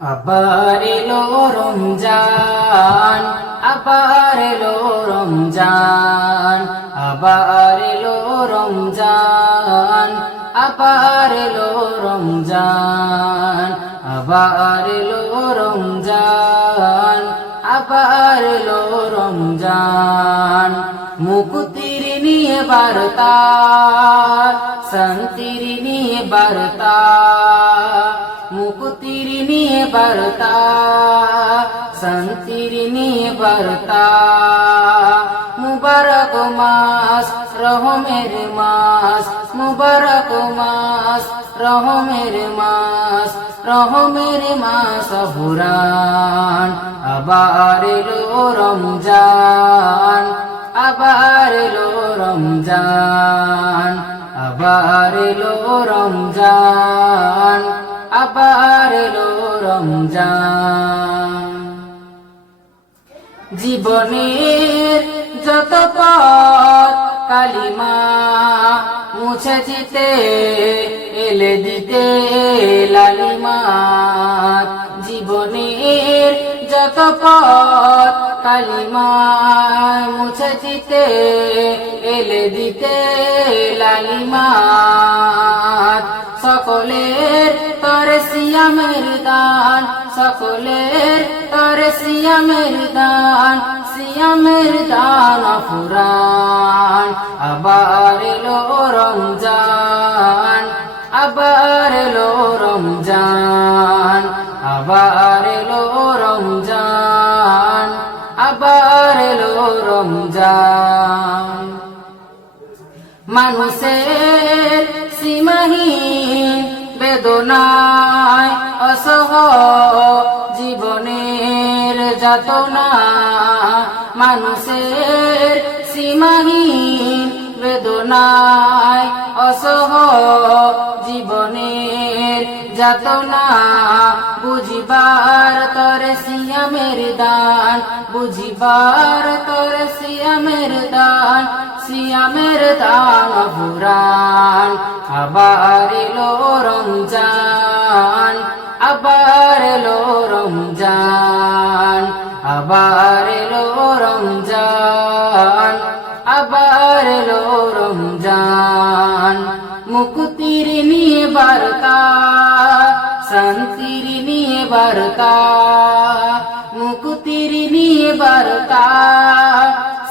আবার এলো রমজান, আবার এলো রমজান, আবার এলো রমজান, আবার এলো রমজান, আবার এলো রমজান, আবার এলো রমজান। মুক্তির নিয়ে বার্তা, শান্তির নিয়ে বার্তা, মুক্তির নিয়ে বার্তা, শান্তির নিয়ে বার্তা। মুবারক মাস, রহমের মাস, মুবারক মাস, রহমের মাস, রহমের মাস ফুরান। আবার এলো রমজান, আবার এলো রমজান, আবার এলো রমজান, আবার এলো রমজান। জীবনের যত পথ কালিমা মুছে দিতে এলে দিতে লালিমা। জীবনের যত পথ কালিমা মুছে দিতে এলে দিতে লালিমা। সকলের তরে সিয়ামের দান, সকলের তরে সিয়ামের দান, সিয়ামের দান ফুরান। আবার এলো রমজান, আবার এলো রমজান, আবার এলো রমজান, আবার এলো রমজান। মানুষের সীমাহীন বেদনায় অসহ জীবনের যাতনা, মানুষের সীমাহীন বেদনায় অসহ জীবনের যাতনা। বুঝিবার তরে সিয়ামের দান, বুঝিবার তরে সিয়ামের দান, সিয়ামের দান ফুরান। আবার এলো রমজান, আবার এলো রমজান, আবার এলো রমজান, আবার এলো রমজান। মুক্তির নিয়ে বার্তা, শান্তির নিয়ে বার্তা, মুক্তির নিয়ে বার্তা,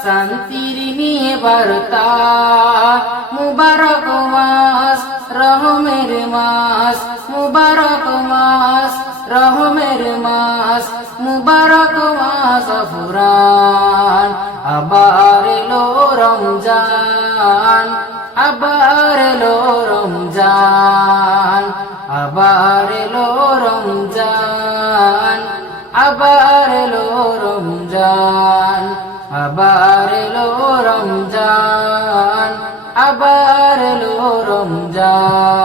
শান্তির নিয়ে বার্তা। মুবারক মাস, রহমের মাস, মুবারক মাস, রহমের মাস, মুবারক মাস ফুরান। আবার এলো রমজান, আবার এলো রমজান, আবার এলো রমজান, আবার এলো রমজান, আবার এলো রমজান, আবার এলো রমজান।